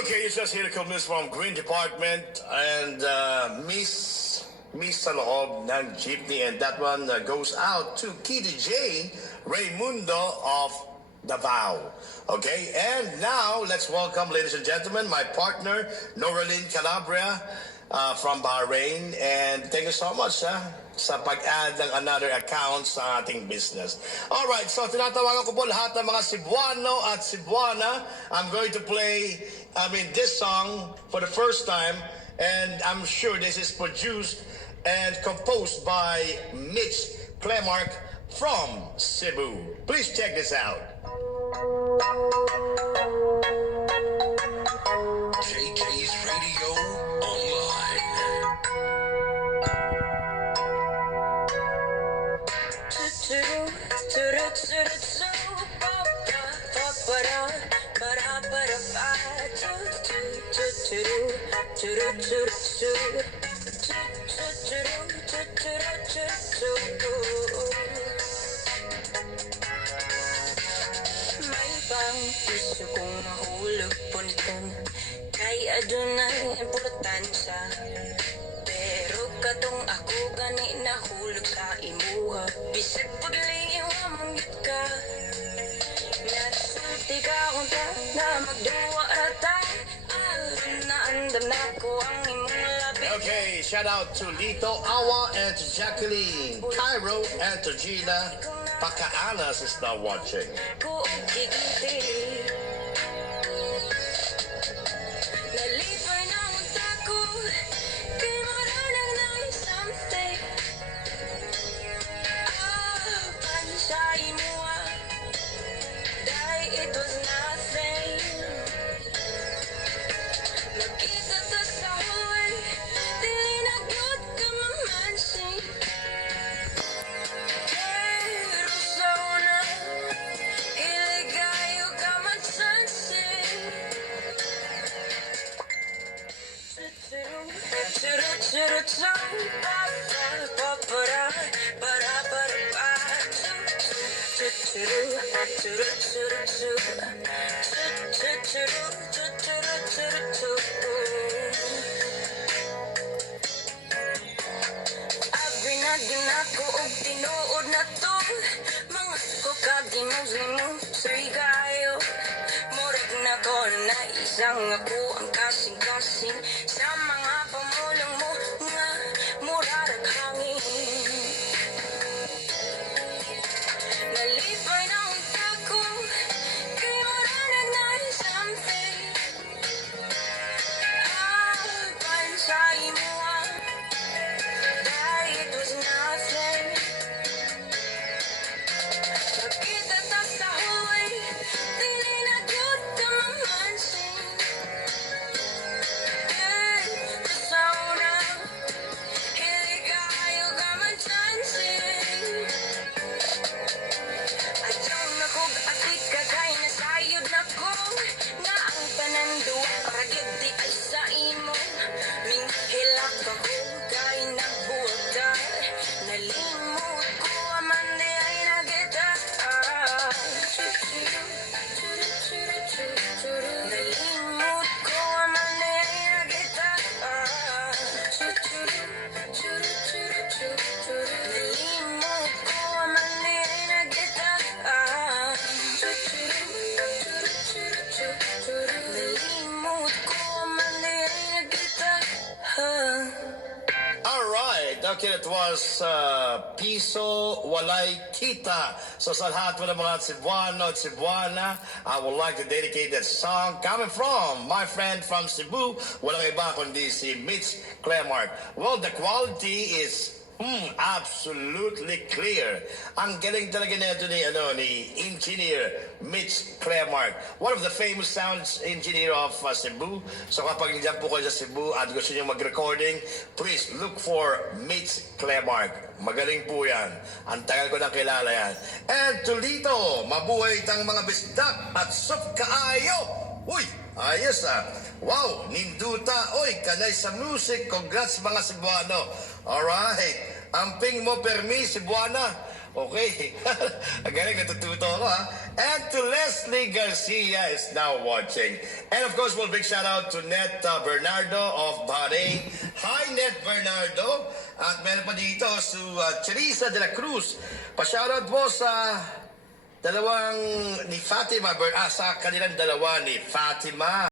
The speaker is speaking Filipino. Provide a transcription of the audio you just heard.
Okay, you just hear the comments from Green Department and Miss sa loob ng jeepney, and that one goes out to Kitty J. Raymundo of Davao. Okay, and now let's welcome, ladies and gentlemen, my partner, Noraline Calabria from Bahrain. And thank you so much sa pag-add ng another account sa ating business. Alright, so tinatawagan ko po lahat ng mga Cebuano at Cebuana. I'm going to play, this song for the first time, and I'm sure this is produced and composed by Mitch Clemark from Cebu. Please check this out. JK's Radio Online. May bang piso kong mahulog po nitong kay adunay importansya. Pero katong ako gani nahulog sa imuha, bisag pagliw among yut ka. Nasulti ka kung ta na magduwa rata, aron na andam na ko ang imong labi. Okay, shout out to Lito, Awa, and to Jacqueline, Cairo, and to Gina. Pakaanas is now watching. Ko og gigiti. Nalipay na ang tako, kay maranang na something. Pansay mo dahil it was nothing. Nagkita ta sa hallway, dili na good ka mamansing. Pero sa una, iligayo ka magsansing. Abinagin ako og tinuod na to, mga kokagimos-limos sigayo. Murag na ko na isang ako ang kasing-kasing sa mga pamulong mo nga murarag hangin. Nalipay na ang tako, kay maranag na something. Pansay mo dahil it was nothing. Nagkita ta sa hallway, dili na good ka mamansing. Sa una, hiligayo ka magsansing. Ayaw na kog atik ka kay nasayod na ko, nga ang pananduwa ragyod di ay sa imo. Minghilak ako kay nagbuwag ka, nalimot ko aman di ay nagita. Nalimot ko aman di ay nagita. Nalimot ko aman di ay nagita. Nalimot ko aman di ay nagita. Alright, okay, it was Piso, Walay Kita. So sa lahat po ng mga Cebuano at Cebuana, I would like to dedicate that song coming from my friend from Cebu, walang iba kundi si Mitch Clemark. Well, the quality is absolutely clear. Ang galing talaga nito ni Engineer Mitch Clemark, one of the famous sounds engineer of Cebu. So kapag nandiyan po kayo sa Cebu at gusto niyo mag-recording, please look for Mitch Clemark. Magaling po yan. Ang tagal ko nang kilala yan. And Tulito, mabuhay tang mga bisdak at sup kaayo. Uy, ayos Wow, ninduta. Oy, kanay sa music. Congrats mga Cebuano. Alright. Amping mo permi, Cebuana. Okay. Ang galing, natututo ako ha. And to Leslie Garcia is now watching. And of course, we'll big shout out to Net Bernardo of Bahrain. Hi, Net Bernardo. At meron pa dito si Teresa de la Cruz. Pa-shoutout po sa dalawang ni Fatima, sa kanilang dalawa ni Fatima.